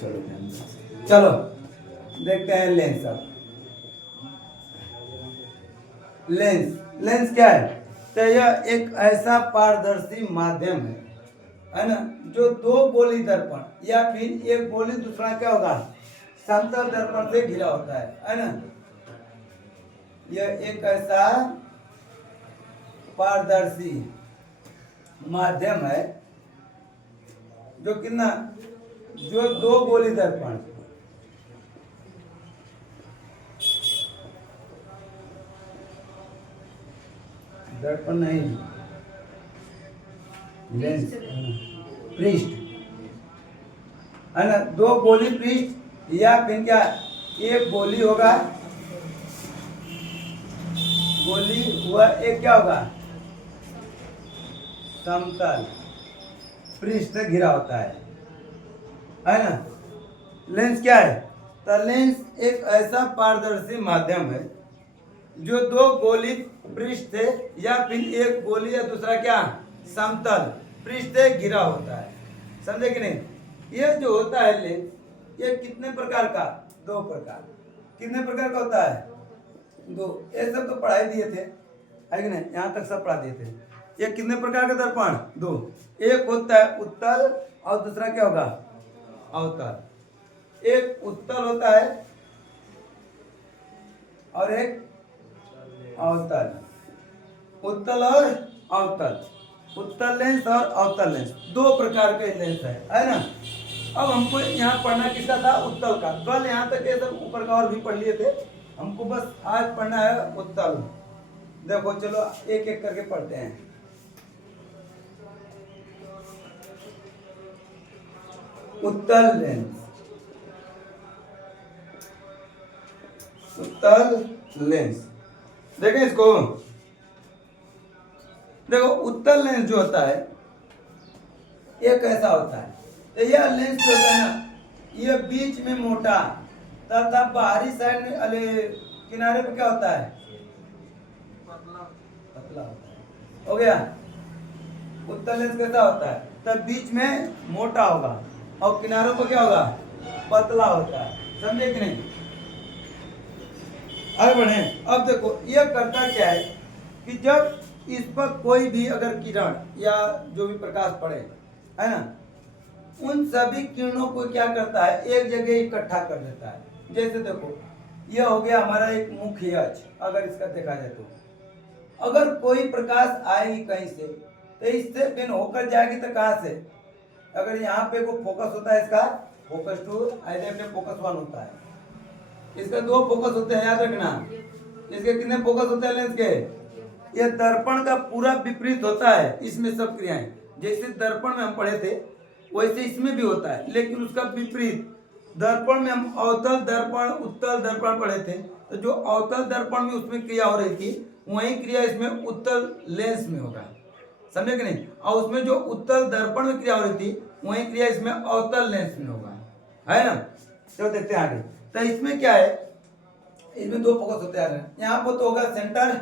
चलो चलो देखते हैं लेंस। अब लेंस, लेंस क्या है? तो यह एक ऐसा पारदर्शी माध्यम है ना, जो दो गोली दर्पण या फिर एक गोली दूसरा क्या होगा, समतल दर्पण से घिरा होता है ना। यह एक ऐसा पारदर्शी माध्यम है जो कितना, जो दो गोली दर्पण दर्पण नहीं, लेंस, पृष्ठ है ना, दो गोली पृष्ठ या फिर क्या, एक गोली होगा, गोली हुआ, एक क्या होगा, समतल पृष्ठ से घिरा होता है ना। लेंस क्या है? तो लेंस एक ऐसा पारदर्शी माध्यम है जो दो गोली पृष्ठ से या फिर एक गोली या दूसरा क्या, समतल पृष्ठ से घिरा होता है। समझे कि नहीं? ये जो होता है लेंस, ये कितने प्रकार का, दो प्रकार। कितने प्रकार का होता है? दो। ये सब तो पढ़ाई दिए थे, है कि नहीं? यहाँ तक सब पढ़ा दिए थे। ये कितने प्रकार का दर्पण? दो। एक होता है उत्तल और दूसरा क्या होगा, अवतल। एक उत्तल होता है और एक अवतल। उत्तल और अवतल, उत्तल लेंस और अवतल लेंस, दो प्रकार के लेंस है ना। अब हमको यहाँ पढ़ना किसका था? उत्तल का। कल यहाँ तक ये सब ऊपर का और भी पढ़ लिए थे, हमको बस आज पढ़ना है उत्तल। देखो चलो एक एक करके पढ़ते हैं। उत्तल लेंस, उत्तल लेंस, देखें इसको। देखो उत्तल लेंस जो होता है ये कैसा होता है? तो यह लेंस जो होता है ना, ये बीच में मोटा तथा बाहरी साइड में, अरे किनारे पे क्या होता है, पतला होता है। हो गया। उत्तल लेंस कैसा होता है? तब बीच में मोटा होगा और किनारों पर क्या होगा, पतला होता है। समझे कि नहीं? आगे बढ़े। अब देखो यह करता क्या है कि जब इस पर कोई भी अगर किरण या जो भी प्रकाश पड़े, है ना, उन सभी किरणों को क्या करता है, एक जगह इकट्ठा कर देता है। जैसे देखो यह हो गया हमारा एक मुख्य अक्ष, अगर इसका देखा जाए तो अगर कोई प्रकाश आएगी कहीं से तो इससे फिर होकर जाएगी तो कहाँ से, अगर यहाँ पे को फोकस होता है, इसका फोकस टू, ऐसे फोकस वन होता है, इसका दो फोकस होते हैं, याद रखना। इसके कितने फोकस होते हैं लेंस के? ये दर्पण का पूरा विपरीत होता है इसमें सब क्रियाएं। जैसे दर्पण में हम पढ़े थे वैसे इसमें भी होता है, लेकिन उसका विपरीत। दर्पण में हम अवतल दर्पण, उत्तल दर्पण पढ़े थे, तो जो अवतल दर्पण में उसमें क्रिया हो रही थी, वही क्रिया इसमें उत्तल लेंस में होगा। समझे कि नहीं? और उसमें जो उत्तल दर्पण में क्रिया हो रही थी, वही क्रिया इसमें अवतल लेंस में होगा, है ना। तो देखते हैं आगे। तो इसमें क्या है, इसमें दो फोकस होते हैं। यहाँ पर तो होगा सेंटर,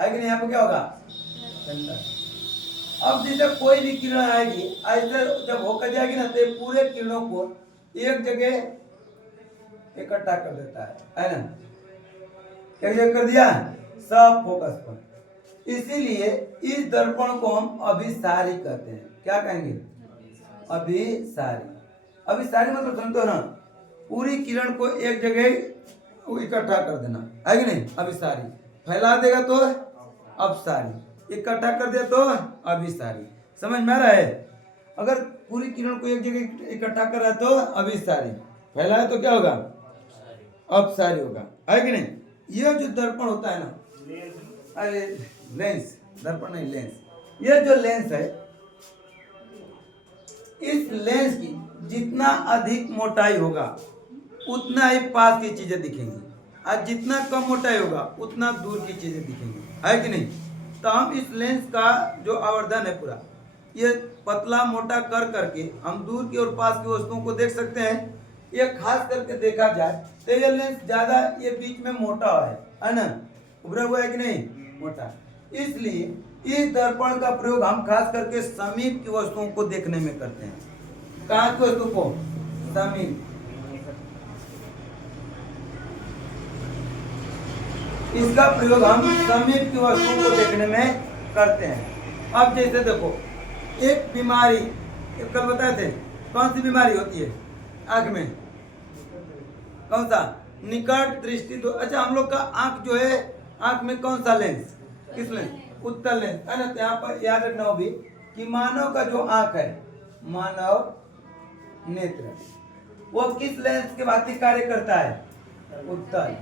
है कि नहीं? यहाँ पर क्या होगा, सेंटर। अब जैसे कोई भी किरण आएगी, ऐसे जब होकर जाएगी ना, तो पूरे किरणों को एक जगह इकट्ठा कर देता है ना। एक जगह कर दिया सब फोकस पर। इसीलिए इस दर्पण को हम अभिसारी कहते हैं। क्या कहेंगे? अभिसारी। अभिसारी मतलब समझो ना, पूरी किरण को एक जगह इकट्ठा कर देना, है कि नहीं? अभिसारी। फैला देगा तो अपसारी, इकट्ठा कर दिया तो अभिसारी। समझ में आ रहा है? अगर पूरी किरण को एक जगह इकट्ठा कर रहा है तो अभिसारी, फैलाए तो क्या होगा, अपसारी होगा, है कि नहीं? यह जो दर्पण होता है ना, अरे लेंस, दर्पण नहीं लेंस, यह जो लेंस है, इस लेंस की जितना अधिक मोटाई होगा उतना ही पास की चीजें दिखेंगी, और जितना कम मोटाई होगा उतना दूर की चीजें दिखेंगी, है कि नहीं? तो हम इस लेंस का जो आवर्धन है पूरा, ये पतला मोटा कर करके हम दूर की और पास की वस्तुओं को देख सकते हैं। ये खास करके देखा जाए तो ये लेंस ज्यादा ये बीच में मोटा है ना, उभरा हुआ है कि नहीं, मोटा। इसलिए इस दर्पण का प्रयोग हम खास करके समीप की वस्तुओं को देखने में करते हैं। कहाँ की वस्तु को? समीप। इसका प्रयोग हम समीप की वस्तुओं को देखने में करते हैं। अब जैसे देखो, एक बीमारी कल बताए थे, कौन सी बीमारी होती है आंख में? कौन सा? निकट दृष्टि दो। अच्छा, हम लोग का आंख जो है, आंख में कौन सा लेंस? किस लेंस? उत्तल लेंस है ना। यहाँ पर याद रखना हो भी कि मानव का जो आंख है, मानव नेत्र, वो किस लेंस के भांति कार्य करता है? उत्तल,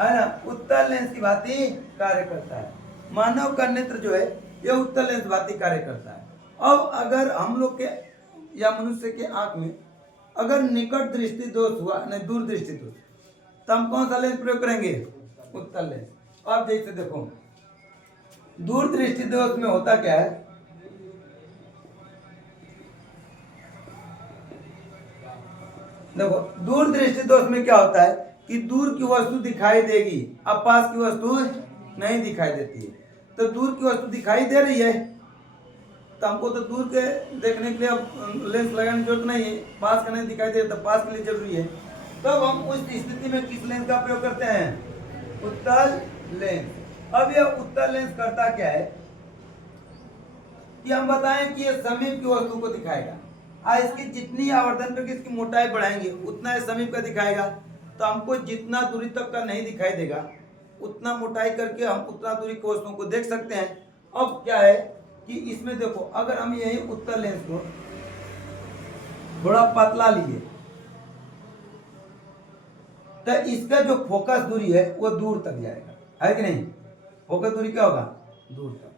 है ना। उत्तल लेंस की भांति कार्य करता है। मानव का नेत्र जो है, ये उत्तल लेंस भांति कार्य करता है। अब अगर हम लोग के या मनुष्य के आंख में अगर निकट दृष्टि दोष हुआ, नहीं दूर दृष्टि दोष, तो हम कौन सा लेंस प्रयोग करेंगे? उत्तल लेंस। अब जैसे देखो, दूर दृष्टि दोष में होता क्या है? देखो, दूर दृष्टि दोष में क्या होता है कि दूर की वस्तु दिखाई देगी, अब पास की वस्तु नहीं दिखाई देती है। तो दूर की वस्तु दिखाई दे रही है, तो हमको तो दूर के देखने के लिए अब लेंस लगाने की जरूरत नहीं है। पास का नहीं दिखाई दे तो पास के लिए जरूरी है। तब हम उस स्थिति में किस लेंस का प्रयोग करते हैं? उत्तल लेंस। अब यह उत्तल लेंस करता क्या है कि हम बताएं कि यह समीप की वस्तु को दिखाएगा। इसकी जितनी आवर्धन पर इसकी मोटाई बढ़ाएंगे उतना समीप का दिखाएगा। तो हमको जितना दूरी तक का नहीं दिखाई देगा, उतना मोटाई करके हम उतना दूरी की वस्तुओं को देख सकते हैं। अब क्या है कि इसमें देखो, अगर हम यही उत्तल लेंस को थोड़ा पतला लिए तो इसका जो फोकस दूरी है वो दूर तक जाएगा, है कि नहीं? फोकस दूरी क्या होगा? दूर तक,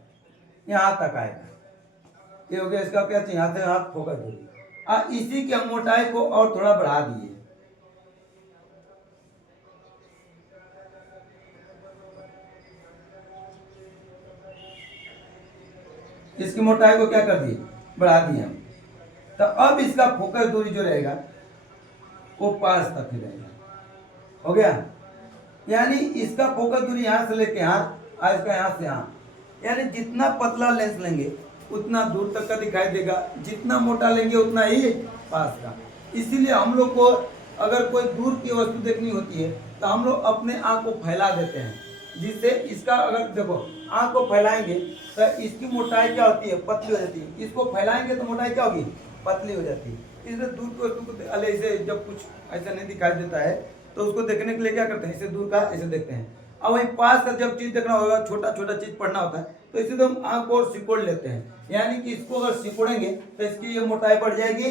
यहाँ तक आएगा। ये हो गया इसका क्या चाहिए? यहाँ से यहाँ फोकस दूरी। इसी की हम मोटाई को और थोड़ा बढ़ा दिए, इसकी मोटाई को क्या कर दिए? बढ़ा दिए हम। तो अब इसका फोकस दूरी जो रहेगा वो पास तक ही रहेगा। हो गया? यानी इसका फोकस दूरी यहाँ से लेके यहाँ, इसका यहाँ से यहाँ, यानी जितना पतला लेंस लेंगे उतना दूर तक का दिखाई देगा, जितना मोटा लेंगे उतना ही पास का। इसीलिए हम लोग को अगर कोई दूर की वस्तु देखनी होती है तो हम लोग अपने आँख को फैला देते हैं, जिससे इसका अगर देखो आँख को फैलाएंगे तो इसकी मोटाई क्या होती है? पतली हो जाती है। इसको फैलाएंगे तो मोटाई क्या होगी? पतली हो जाती है। इसलिए दूर की वस्तु को ऐसे जब कुछ ऐसा नहीं दिखाई देता है तो उसको देखने के लिए क्या करते हैं? इसे दूर का ऐसे देखते हैं। अब वहीं पास का जब चीज देखना होगा, छोटा छोटा चीज पढ़ना होता है, तो इसे तो हम आँख को सिकोड़ लेते हैं। यानी कि इसको अगर सिकोड़ेंगे तो इसकी ये मोटाई बढ़ जाएगी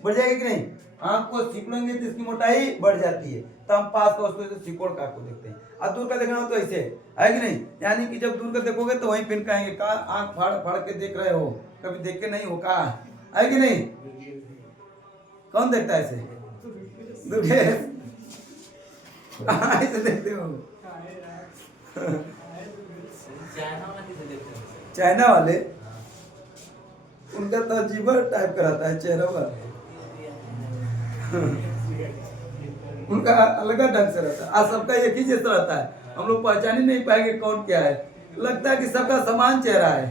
कि नहीं? आँख को सिकोड़ेंगे तो इसकी मोटाई बढ़ जाती है। तो हम पास का उसको सिकोड़ का आपको देखते हैं। और दूर का देखना हो तो ऐसे, है कि नहीं? यानी कि जब दूर का देखोगे तो वहीं पिन कहेंगे का आँख फाड़ फाड़ के देख रहे हो, कभी देख के नहीं हो का, है कि नहीं? कौन देखता है ऐसे? ऐसे देखते हो? चाइना वाले, उनका तो अजीब टाइप का रहता है चेहरा वाला। उनका अलग ढंग से रहता है। आज सबका एक ही जैसा रहता है, हम लोग पहचान ही नहीं पाएंगे कौन क्या है। लगता है कि सबका समान चेहरा है,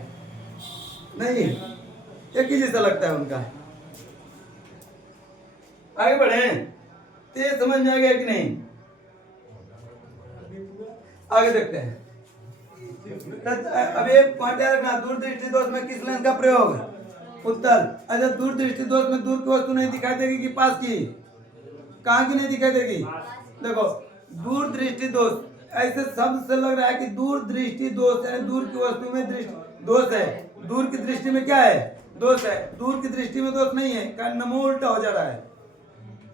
नहीं एक ही जैसा लगता है उनका। आगे बढ़े तो ये समझ में आ गया कि नहीं? आगे देखते हैं। अब एक पॉइंट याद रखना, दूर दृष्टि दोष में किस लेंस का प्रयोग? उत्तल। अच्छा, दूर दृष्टि दोष में दूर की वस्तु नहीं दिखाई देगी कि पास की? कहाँ की नहीं दिखाई देगी? देखो, दूर दृष्टि दोष ऐसे शब्द से लग रहा है कि दूर दृष्टि दोष है, दूर की वस्तु में दृष्टि दोष है, दूर की दृष्टि में क्या है? दोष है। दूर की दृष्टि में दोष नहीं है, कारण नमो उल्टा हो जा रहा है।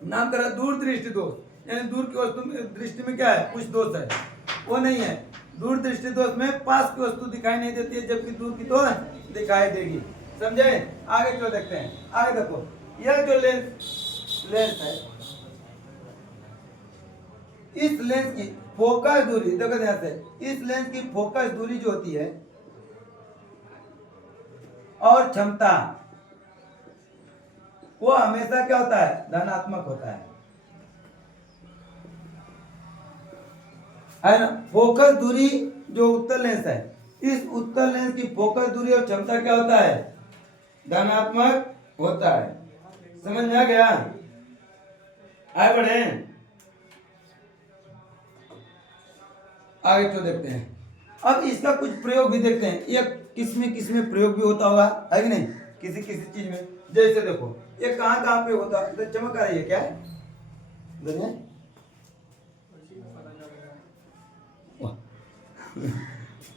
नाम करा दूर दृष्टि दोष, यानी दूर की वस्तु में दृष्टि में क्या है? कुछ दोष है, वो नहीं है। दूर दृष्टि दोष में पास की वस्तु दिखाई नहीं देती है, जबकि दूर की तो दिखाई देगी। समझे? आगे क्यों देखते हैं? आगे देखो, यह जो लेंस है, इस लेंस की फोकस दूरी देखो ध्यान से, इस लेंस की फोकस दूरी जो होती है और क्षमता, वो हमेशा क्या होता है? धनात्मक होता है ना। फोकस दूरी जो उत्तल लेंस है, इस उत्तल लेंस की फोकस दूरी और क्षमता क्या होता है? धनात्मक होता है। समझ में आ गया? आगे बढ़े, आगे तो देखते हैं। अब इसका कुछ प्रयोग भी देखते हैं, ये किसमें प्रयोग भी होता होगा, है कि नहीं, किसी किसी चीज में। जैसे देखो ये कहाँ प्रयोग होता है, तो चमक आ रही है क्या है दुनिया?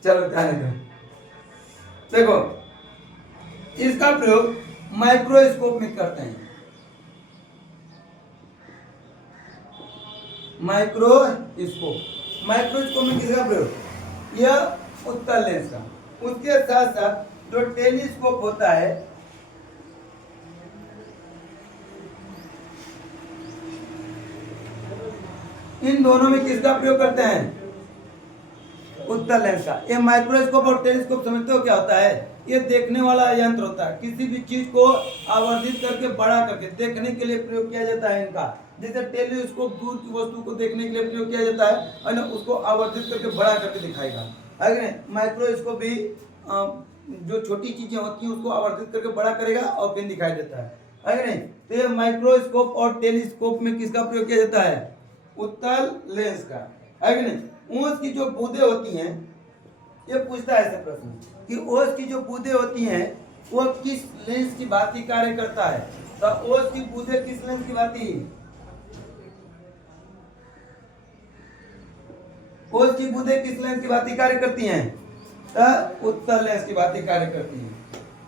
चलो जाने दो। देखो इसका प्रयोग माइक्रोस्कोप में करते हैं, माइक्रोस्कोप में किसका प्रयोग, यह उत्तल लेंस का। उसके साथ साथ जो टेलीस्कोप होता है, इन दोनों में किसका प्रयोग करते हैं, उत्तल लेंस का। ये माइक्रोस्कोप और टेलीस्कोप समझते हो क्या होता है, ये देखने वाला यंत्र होता है, किसी भी चीज को आवर्धित करके बड़ा करके देखने के लिए प्रयोग किया जाता है इनका। जैसे टेलीस्कोप दूर की वस्तु को देखने के लिए प्रयोग किया जाता है और ना उसको आवर्धित करके बड़ा करके दिखाएगा, है कि नहीं। माइक्रोस्कोप भी जो छोटी चीजें होती हैं उसको आवर्धित करके बड़ा करेगा और फिर दिखाई देता है कि नहीं। तो ये माइक्रोस्कोप और टेलीस्कोप में किसका प्रयोग किया जाता है, उत्तल लेंस का, है कि नहीं। ओस की जो बूंदें होती हैं, ये पूछता है ऐसे प्रश्न कि ओस की जो बूंदें होती हैं वो किस लेंस की भांति कार्य करता है, तो ओस की बूंदें किस लेंस की भांति, ओस की बूंदें किस लेंस की भांति कार्य करती हैं, तो उत्तल लेंस की भांति कार्य करती हैं।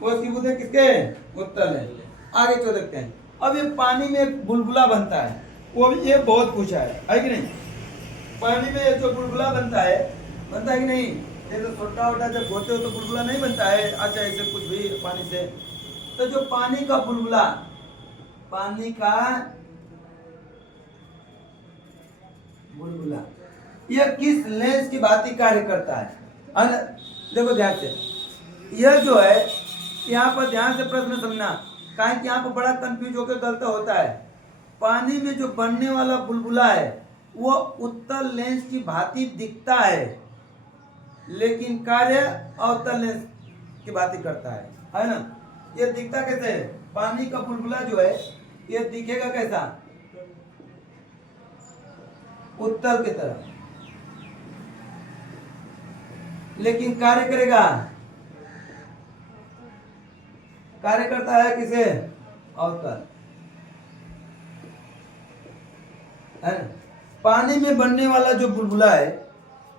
ओस की बूंदें किसके, उत्तल लेंस। आगे चलो देखते हैं। अब ये पानी में एक बुलबुला बनता है, वो ये बहुत पूछा है कि नहीं। पानी में ये जो बुलबुला बनता है कि नहीं, ये तो छोटा वोटा जब होते हो तो बुलबुला नहीं बनता है, अच्छा ऐसे कुछ भी पानी से। तो जो पानी का बुलबुला, पानी का बुलबुला, यह किस लेंस की भांति कार्य करता है। देखो ध्यान से, यह जो है यहाँ पर ध्यान से प्रश्न समझना, कहा कि यहाँ पर बड़ा कंफ्यूज होकर गलत होता है। पानी में जो बनने वाला बुलबुला है वो उत्तल लेंस की भांति दिखता है, लेकिन कार्य अवतल लेंस की भांति करता है ना। ये दिखता कैसे है, पानी का बुलबुला जो है ये दिखेगा कैसा, उत्तल की तरह, लेकिन कार्य करेगा, कार्य करता है किसे, अवतल, है ना। पानी में बनने वाला जो बुलबुला है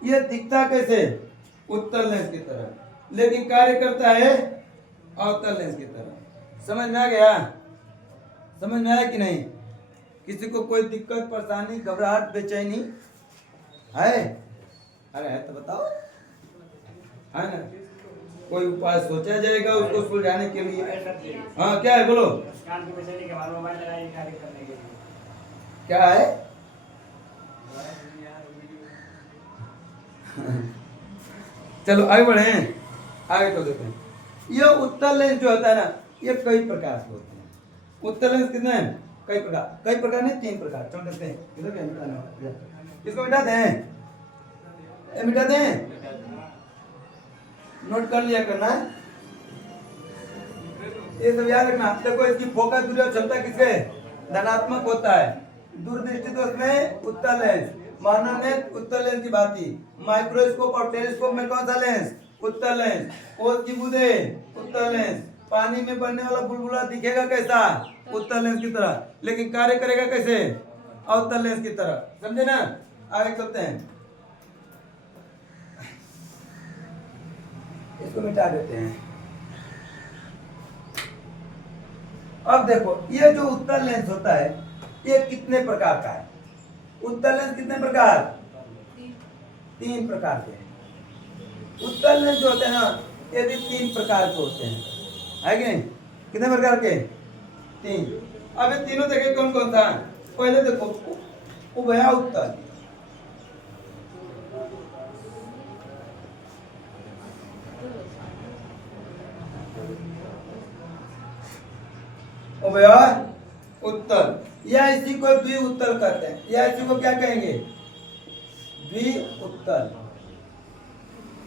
ये दिखता कैसे, उत्तल लेंस की तरह, लेकिन कार्य करता है अवतल लेंस की तरह। समझ में आ गया, समझ में आया कि नहीं। किसी को कोई दिक्कत, परेशानी, घबराहट, बेचैनी है, अरे है तो बताओ, है ना। कोई उपाय सोचा जाएगा उसको सुलझाने के लिए। हाँ क्या है, बोलो क्या है। चलो आगे बढ़े, आगे तो देखते हैं। ये उत्तल लेंस जो होता है ना, ये कई प्रकार के होते हैं। उत्तल लेंस कितने हैं, कई प्रकार नहीं, 3 प्रकार। चलो देखते हैं, किधर क्या मिटाना है, किसको मिटा दें, मिटा दें, नोट कर लिया करना, ये सब याद रखना। देखो इसकी फोकस दूरी और क्षमता किसके, धनात्मक होता है। दूरदृष्टि दोष में उत्तल लेंस, मानवनेत्र उत्तल लेंस की भांति। माइक्रोस्कोप और टेलीस्कोप में कौन सा लेंस, उत्तल लेंस। ओस की बूंदें, उत्तल लेंस। पानी में बनने वाला बुलबुला दिखेगा कैसा, उत्तल लेंस की तरह, लेकिन कार्य करेगा कैसे, अवतल लेंस की तरह। समझे ना। आगे चलते हैं, इसको मिटा देते हैं। अब देखो ये जो उत्तल लेंस होता है ये कितने प्रकार का है, उत्तल लेंस कितने प्रकार, 3 प्रकार के। उत्तल लेंस जो होते हैं ना ये भी 3 प्रकार के होते हैं, है कि नहीं। कितने प्रकार के, 3। अब ये तीनों देखे कौन कौन सा। पहले देखो उभया उत्तल, उभया उत्तल, या इसी को द्वि उत्तल कहते हैं, या इसी को क्या कहेंगे, द्वि उत्तल,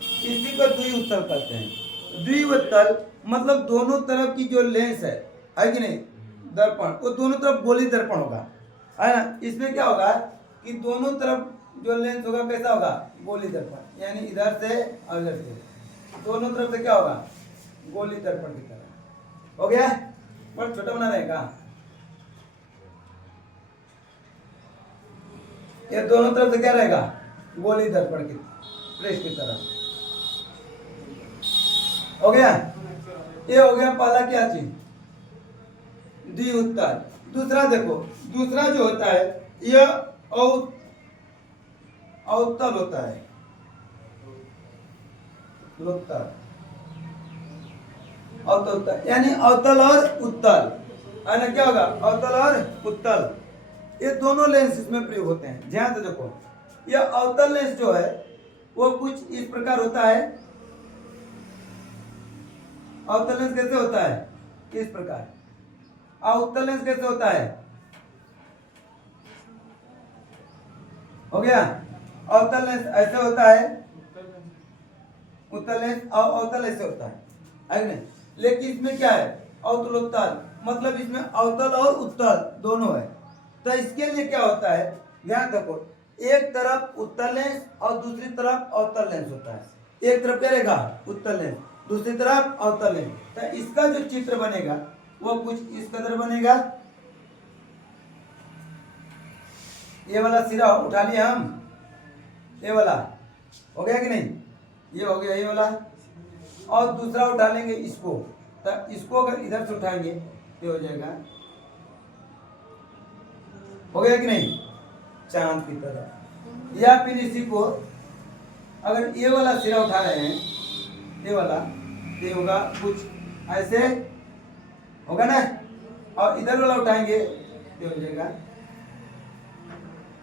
इसी को द्वि उत्तल कहते हैं। द्वि उत्तल मतलब दोनों तरफ की जो लेंस है कि नहीं, दर्पण, वो दोनों तरफ गोली दर्पण होगा, है ना। इसमें क्या होगा कि दोनों तरफ जो लेंस होगा कैसा होगा, गोली दर्पण, यानी इधर से और इधर से दोनों तरफ से क्या होगा, गोली दर्पण की तरह। हो गया, पर छोटा बना रहेगा, ये दोनों तरफ से क्या रहेगा, गोली दर्पण की प्रेस की तरह। हो गया, ये हो गया पहला क्या चीज, द्विउत्तल। दूसरा देखो, दूसरा जो होता है यह अवतल होता है, उत्तल, अवतल यानी अवतल और उत्तल, है ना। क्या होगा, अवतल और उत्तल, ये दोनों लेंस इसमें प्रयोग होते हैं। ध्यान से देखो, यह अवतल लेंस जो है वो कुछ इस प्रकार होता है। अवतल लेंस कैसे होता है, इस प्रकार। उत्तल लेंस कैसे होता है, हो गया। अवतल लेंस ऐसे होता है, उत्तल लेंस अवतल ऐसे होता है नहीं। लेकिन इसमें क्या है, अवतल उत्तल, मतलब इसमें अवतल और उत्तल दोनों है। तो इसके लिए क्या होता है, ध्यान रखो, एक तरफ उत्तल लेंस और दूसरी तरफ अवतल लेंस होता है। एक तरफ क्या रहेगा, उत्तल लेंस, दूसरी तरफ अवतल लेंस। तो इसका जो चित्र बनेगा वो कुछ इस कदर बनेगा। ये वाला सिरा उठा लिया हम, ये वाला हो गया कि नहीं, ये हो गया ये वाला। और दूसरा उठा लेंगे इसको, तो इसको अगर इधर से उठाएंगे तो हो जाएगा, हो गया कि नहीं, चांद की तरह। या फिर इसी को अगर ये वाला सिरा उठा रहे हैं, ये वाला, ये होगा कुछ ऐसे, होगा ना। और इधर वाला उठाएंगे तो हो जाएगा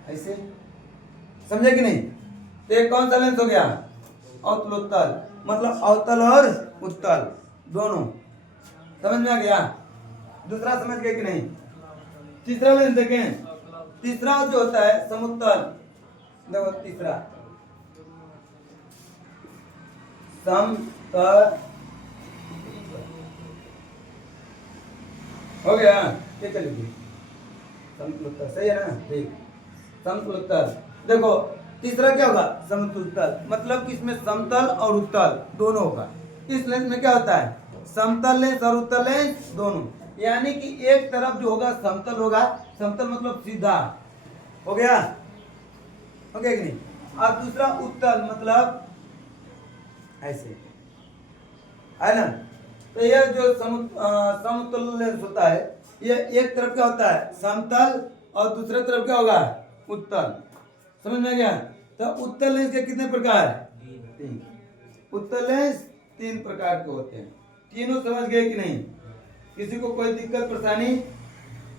ऐसे, समझे कि नहीं। तो ये कौन सा लेंस हो गया, अवतल उत्तल, मतलब अवतल और उत्तल दोनों, समझ में आ गया। दूसरा समझ गए कि नहीं। तीसरा लेंस देखें, तीसरा जो होता है समुत्तल। देखो तीसरा समतल, हो गया, ये चलिए समतल, सही है ना, ठीक, समतल। देखो तीसरा क्या होगा, समतल, मतलब कि इसमें समतल और उत्तल दोनों होगा। इस लेंस में क्या होता है, समतल लेंस और उत्तल लेंस दोनों, यानी कि एक तरफ जो होगा समतल होगा, समतल मतलब सीधा, हो गया, हो गया कि नहीं। और दूसरा उत्तल मतलब ऐसे, है ना। तो यह जो समतल लेंस होता है, यह एक तरफ क्या होता है, समतल, और दूसरे तरफ क्या होगा, उत्तल, समझ में आ गया। तो उत्तल लेंस के कितने प्रकार, तीन। उत्तल लेंस तीन प्रकार के होते हैं। तीनों समझ गए कि नहीं, किसी को कोई दिक्कत परेशानी,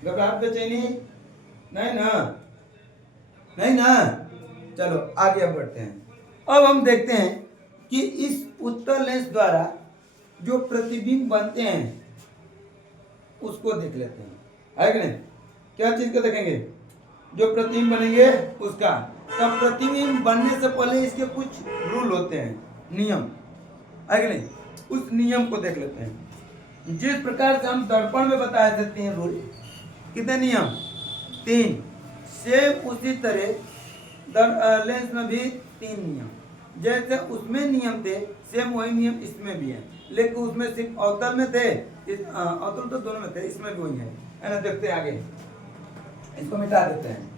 घबराहट, बेचैनी, नहीं ना, नहीं ना। चलो आगे अब बढ़ते हैं। अब हम देखते हैं कि इस उत्तल लेंस द्वारा जो प्रतिबिंब बनते हैं उसको देख लेते हैं, है कि नहीं। क्या चीज को देखेंगे, जो प्रतिबिंब बनेंगे उसका। तब प्रतिबिंब बनने से पहले इसके कुछ रूल होते हैं, नियम, है कि नहीं। उस नियम को देख लेते हैं। जिस प्रकार से हम दर्पण में बताए थे 3 रूल, कितने नियम, 3, सेम उसी तरह लेंस में भी 3 नियम। जैसे उसमें नियम थे सेम वही नियम इसमें भी है, लेकिन उसमें सिर्फ अवतल में थे, अवतल तो दोनों में थे, इसमें भी वही है ना। देखते हैं आगे, इसको मिटा देते हैं।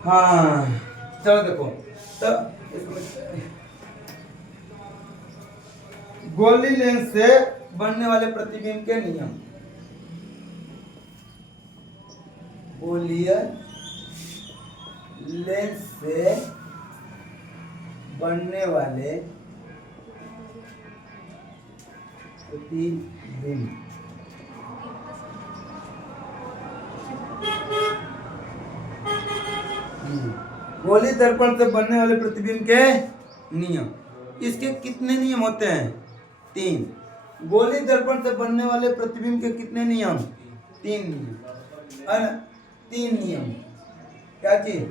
हाँ चलो देखो, तो गोली लेंस से बनने वाले प्रतिबिंब के नियम। गोलीय लेंस से बनने वाले प्रतिबिंब, गोली दर्पण से बनने वाले प्रतिबिंब के नियम। इसके कितने नियम होते हैं, 3। गोली दर्पण से बनने वाले प्रतिबिंब के कितने नियम, 3 नियम, है ना। 3 नियम, क्या चीज,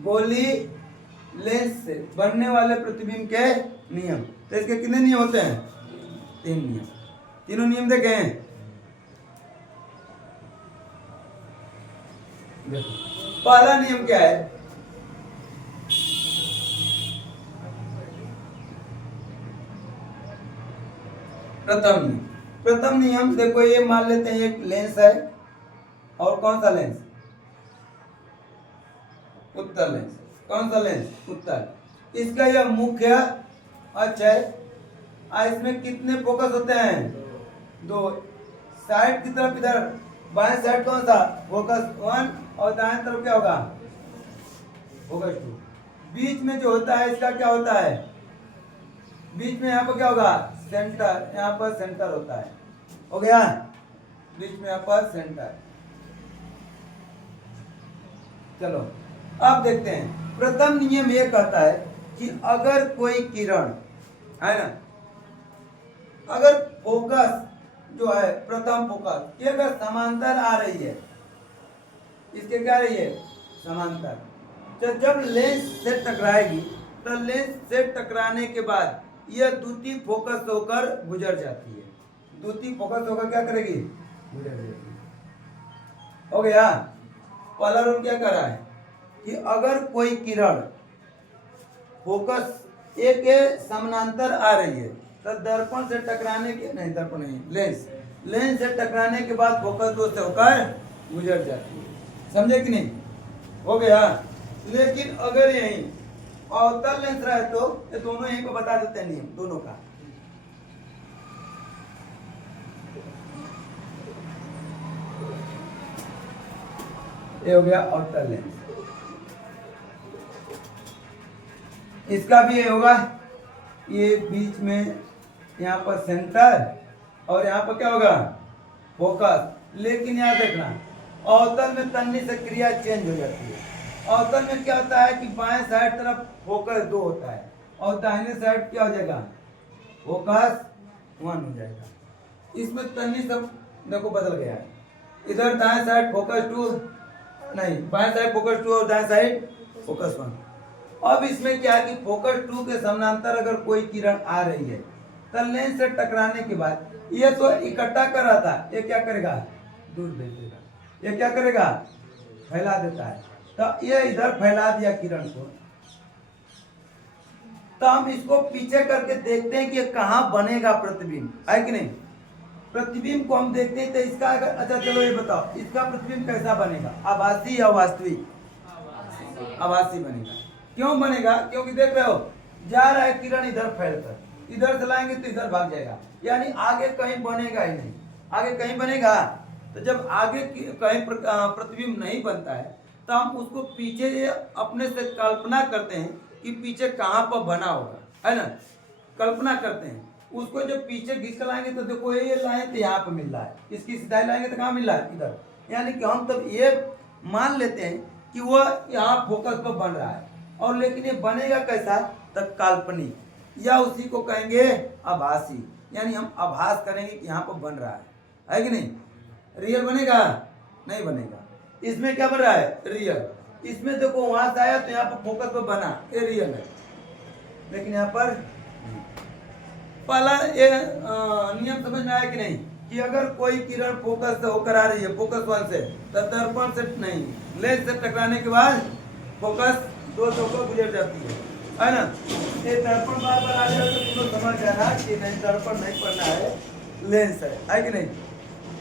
गोली लेंस से बनने वाले प्रतिबिंब के नियम। तो इसके कितने नियम होते हैं? 3 नियम। तीनों नियम देखें। देखो पहला नियम क्या है? प्रथम नियम देखो, ये मान लेते हैं एक लेंस है, और कौन सा लेंस? उत्तल लेंस। कौन सा लेंस? उत्तल। इसका यह मुख्य अक्ष है, इसमें कितने फोकस होते हैं? 2। साइड की तरफ इधर बाएं साइड कौन सा? फोकस 1, और दाएं तरफ क्या होगा? फोकस 2। बीच में जो होता है इसका क्या होता है? बीच में यहाँ पर क्या होगा? सेंटर। यहाँ पर सेंटर होता है। हो गया? बीच में यहाँ पर सेंटर। चलो अब देखते हैं। प्रथम नियम ये कहता है कि अगर कोई किरण है ना, अगर फोकस जो है, प्रथम फोकस ये अगर समांतर आ रही है, इसके क्या रही है? समांतर। तो जब लेंस से टकराएगी, तो लेंस से टकराने के बाद यह द्वितीय फोकस होकर गुजर जाती है। द्वितीय फोकस होकर क्या करेगी? गुजर जाएगी। हो गया? पहला रूल क्या कर रहा है कि अगर कोई किरण फोकस एक के समानांतर आ रही है, तो दर्पण से टकराने के नहीं, दर्पण नहीं, लेंस से टकराने के बाद फोकस 2 से होकर गुजर जाती है। समझे कि नहीं? हो गया? लेकिन अगर यही अवतल लेंस रहे तो ये दोनों यहीं को बता देते हैं नियम दोनों का। ये हो गया अवतल लेंस। इसका भी ये होगा, ये बीच में यहाँ पर सेंटर, और यहाँ पर क्या होगा? फोकस। लेकिन यहाँ देखना, अवतल में तन्नी से क्रिया चेंज हो जाती है। अवतल में क्या होता है कि बाएं साइड तरफ फोकस 2 होता है, और दाहिने साइड क्या हो जाएगा? फोकस 1 हो जाएगा। इसमें तन्नी सब देखो बदल गया है। इधर दाएं साइड फोकस 2 नहीं, बाएं साइड फोकस 2 और दाएं साइड फोकस 1। अब इसमें क्या है कि फोकस 2 के समानांतर अगर कोई किरण आ रही है, तो लेंस से टकराने के बाद ये तो इकट्ठा कर रहा था, ये क्या करेगा? दूर भेज देगा। ये क्या करेगा? फैला देता है। तो ये इधर फैला दिया किरण को, तो हम इसको पीछे करके देखते हैं कि कहाँ बनेगा प्रतिबिंब, है कि नहीं? प्रतिबिंब को हम देखते हैं तो इसका अगर, अच्छा चलो ये बताओ, इसका प्रतिबिंब कैसा बनेगा? आभासी या वास्तविक? आभासी बनेगा। क्यों बनेगा? क्योंकि देख रहे हो, जा रहा है किरण इधर फैलकर, इधर से लाएंगे तो इधर भाग जाएगा, यानी आगे कहीं बनेगा ही नहीं। आगे कहीं बनेगा? तो जब आगे कहीं प्रतिबिंब नहीं बनता है, तो हम उसको पीछे अपने से कल्पना करते हैं कि पीछे कहाँ पर बना होगा, है ना? कल्पना करते हैं उसको। जब पीछे घिस कर लाएंगे तो देखो ये लाए तो यहाँ पे मिल रहा है, इसकी सिधाई लाएंगे तो कहाँ मिल रहा है? इधर। यानी कि हम तब ये मान लेते हैं कि वो यहाँ फोकस पर बन रहा है, और लेकिन ये बनेगा कैसा? तब काल्पनिक, या उसी को कहेंगे आभासी। यानी हम आभास करेंगे कि यहाँ पर बन रहा है कि नहीं? रियल बनेगा? नहीं बनेगा। इसमें क्या बन रहा है? रियल। इसमें देखो वहां से आया तो यहाँ पर फोकस पर बना, ये रियल है, लेकिन यहाँ पर पहला ये नियम समझ में आया कि नहीं? कि अगर कोई किरण फोकस से होकर आ रही है, फोकस 1 से, तो दर्पण से नहीं, लेंस से टकराने के बाद फोकस 2 से होकर गुजर जाती है ना? ये दर्पण बार बार आ जाए तो तुम लोग समझ जाना कि नहीं, दर्पण नहीं पड़ना है, लेंस है कि नहीं?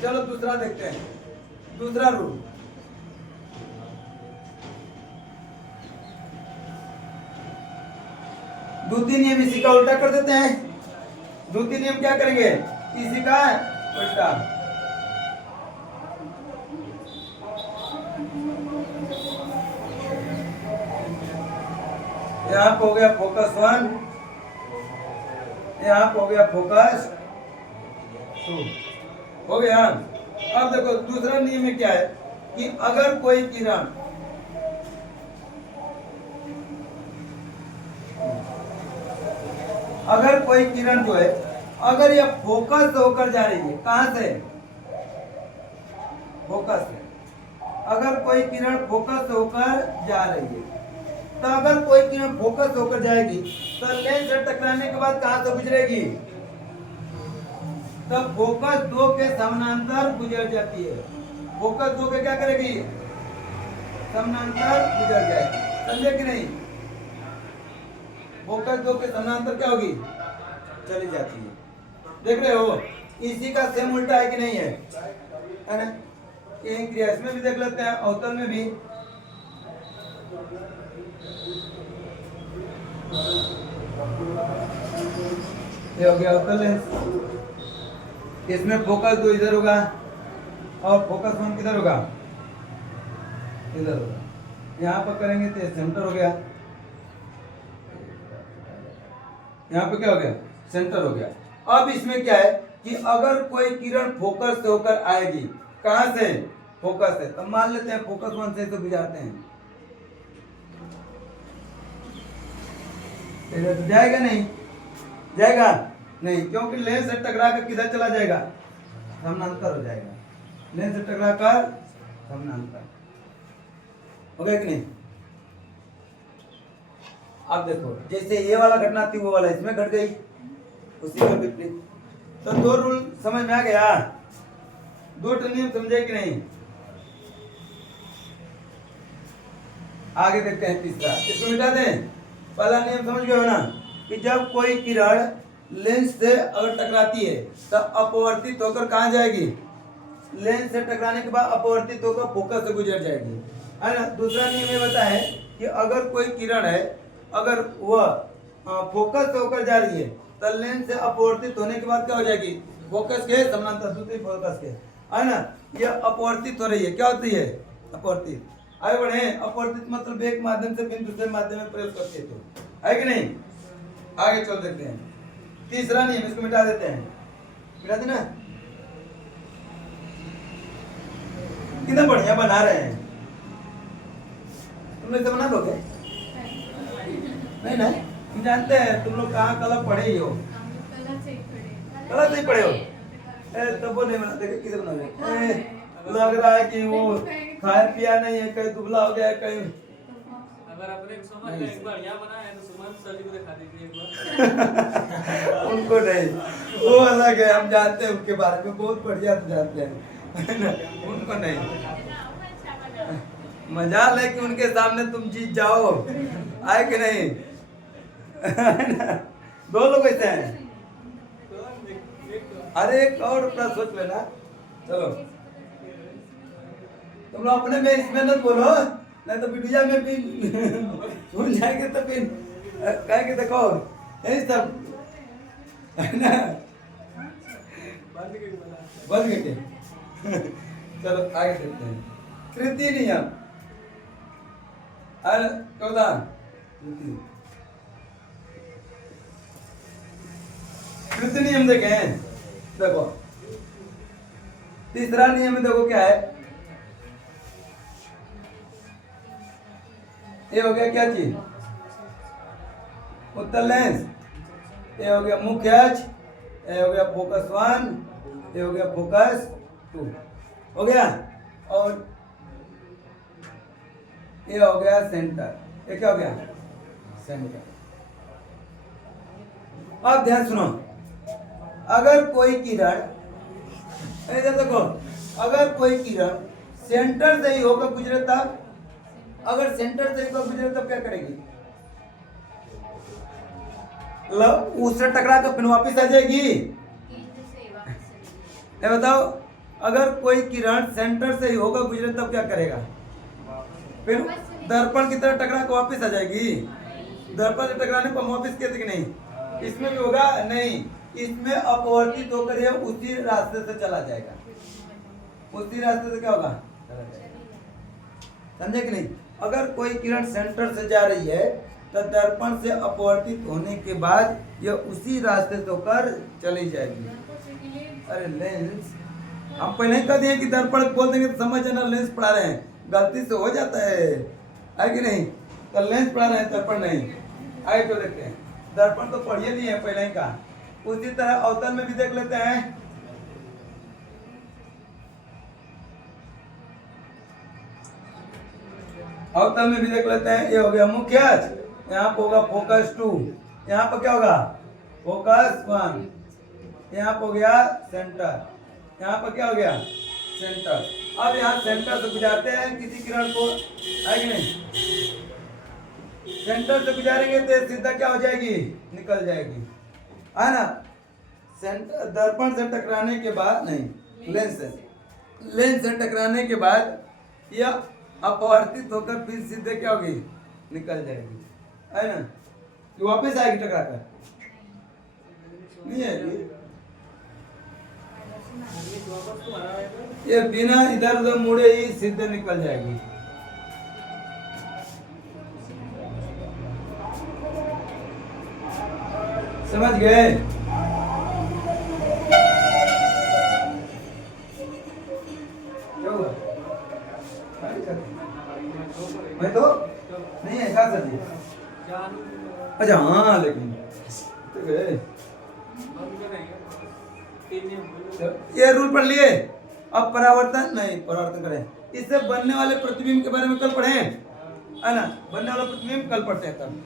चलो दूसरा देखते हैं। दूसरा रूल, द्वितीय नियम इसी का उल्टा कर देते हैं। द्वितीय नियम क्या करेंगे? इसी का उल्टा। यहाँ पे हो गया फोकस 1, यहाँ पे हो गया फोकस 2। हो गया? अब देखो दूसरा नियम में क्या है कि अगर कोई किरण जो है, अगर यह फोकस होकर जा रही है, कहां से? फोकस से। अगर कोई किरण फोकस होकर जा रही है, तो अगर कोई किरण फोकस होकर जाएगी तो लेंस से टकराने के बाद कहां से गुजरेगी? तब फोकस 2 के समानांतर गुजर जाती है। फोकस 2 के क्या करेगी? समानांतर गुजर जाएगी। समझे कि नहीं? फोकस 2 के समानांतर क्या होगी? चली जाती है। देख रहे हो? इसी का सेम उल्टा है कि नहीं है? है ना? यही क्रिया इसमें भी देख लेते हैं, अवतल में भी। ये हो गया अवतल लेंस। इसमें फोकस 2 इधर होगा और फोकस 1 किधर होगा? इधर होगा। यहाँ पर करेंगे तो सेंटर हो गया। यहाँ पे क्या हो गया? सेंटर हो गया। अब इसमें क्या है कि अगर कोई किरण फोकस से होकर आएगी, कहां से? फोकस से। तो मान लेते हैं फोकस 1 से तो गुजारते हैं, तो जाएगा नहीं? जाएगा नहीं, क्योंकि लेंस से टकरा कर किधर चला जाएगा? समानांतर हो जाएगा। लेंस से टकरा कर समानांतर हो गया कि नहीं? अब देखो, जैसे ये वाला घटना थी वो वाला इसमें घट गई, उसी का विपरीत। तो 2 रूल समझ में आ गया? 2 नियम समझे कि नहीं? आगे देखते हैं तीसरा। इसको मिटा दें। पहला नियम समझ गए हो ना कि जब कोई किरण लेंस से अगर टकराती है तो अपवर्तित होकर कहां जाएगी? लेंस से टकराने के बाद अपवर्तित होकर फोकस से गुजर जाएगी, है ना? दूसरा नियम ये बताया है कि अगर कोई किरण है, अगर वह फोकस से होकर जा रही है तो लेंस से अपवर्तित होने के बाद क्या हो जाएगी? फोकस के समानांतर, दूसरी फोकस के, है ना? यह अपवर्तित हो रही है। क्या होती है? अपवर्तित। आगे बढ़े। अपवर्तित मतलब एक माध्यम से फिर दूसरे माध्यम में प्रवेश करती है, तो है कि नहीं? आगे चल देते हैं। तीसरा नियम, इसको मिटा देते हैं। मिटा देना। कितना बढ़िया बना रहे हैं। तुम लोग तो बना लोगे? नहीं ना? तुम जानते हैं तुम लोग कहाँ कला पढ़े ही हो? कला से ही पढ़े हो? तब वो नहीं बनाते, किसे बनाओगे? लग रहा है कि वो खाया पिया नहीं है, कहीं दुबला हो गया है, कहीं। अगर अपने समझ में एक बार यहाँ बना है तो सुमन सर जी को दिखा दीजिए एक बार। उनको नहीं, वो अलग है, हम जानते हैं उनके बारे में, बहुत बढ़िया से जानते हैं। उनको नहीं। मजाल है कि उनके सामने तुम जीत जाओ, आए कि नहीं? दो लोग ऐसे हैं। अरे एक और प्रश्न सोच लेना। चलो तुम लोग अपने में इसमें न बोलो, नहीं तो वीडियो में भी सुन जाएंगे तो फिर कहेंगे देखो यही सब, है ना? बंद करके चलो आगे देखते हैं। तृतीय नियम, तृतीय नियम देखें। देखो तीसरा नियम में देखो क्या है? ये हो गया क्या चीज? उत्तल लेंस। ये हो गया मुख्य अक्ष। ये हो गया फोकस 1। ये हो गया फोकस 2। हो गया। और ये हो गया सेंटर। ये क्या हो गया? सेंटर। अब ध्यान सुनो, अगर कोई किरण, ऐसे देखो, अगर कोई किरण सेंटर से ही होकर गुजरे तब, अगर सेंटर से होकर गुजरे तब क्या करेगी? उससे टकरा कर फिर वापिस आ जाएगी। ये बताओ, अगर कोई किरण सेंटर से ही होकर गुजरे तब क्या करेगा? फिर दर्पण की तरह टकरा कर वापिस आ जाएगी। दर्पण से टकराने पर वापिस कहते कि नहीं? इसमें भी होगा नहीं, इसमें अपवर्तित होकर यह उसी रास्ते से चला जाएगा। उसी रास्ते से क्या होगा? समझे कि नहीं? अगर कोई किरण सेंटर से जा रही है तो दर्पण से अपवर्तित होने के बाद यह उसी रास्ते से होकर चली जाएगी। अरे लेंस, हम पहले ही कह दिए कि दर्पण बोल देंगे तो समझ जाना लेंस पढ़ा रहे हैं, गलती से हो जाता है कि नहीं? तो लेंस पढ़ा रहे हैं, दर्पण नहीं। आगे तो देखते हैं। दर्पण तो पढ़िए नहीं है पहले ही का। उसी तरह अवतल में भी देख लेते हैं। अवतल में भी देख लेते हैं। ये हो गया मुख्य अक्ष, यहाँ पर होगा फोकस 2, यहाँ पर क्या होगा फोकस 1, यहाँ पर हो गया सेंटर, यहाँ पर क्या हो गया सेंटर। अब यहाँ सेंटर से गुजारते हैं किसी किरण को, है कि नहीं? सेंटर से गुजारेंगे तो सीधा क्या हो जाएगी निकल जाएगी, है ना। सेंटर दर्पण से टकराने के बाद नहीं, लेंस से टकराने के बाद यह अपवर्तित होकर फिर सीधे क्या होगी निकल जाएगी, है ना। ये वापस आएगी टकरा कर नहीं आएगी, वापस तुम्हारा आएगा। ये बिना इधर उधर मुड़े ही सीधे निकल जाएगी। समझ गए? क्या हुआ? मैं तो नहीं है क्या सर जी? अच्छा हाँ, लेकिन तो गए। ये रूल पढ़ लिए। अब परावर्तन नहीं, परावर्तन करें। इससे बनने वाले प्रतिबिंब के बारे में कल पढ़े, है ना। बनने वाला प्रतिबिंब कल पढ़ते हैं तब।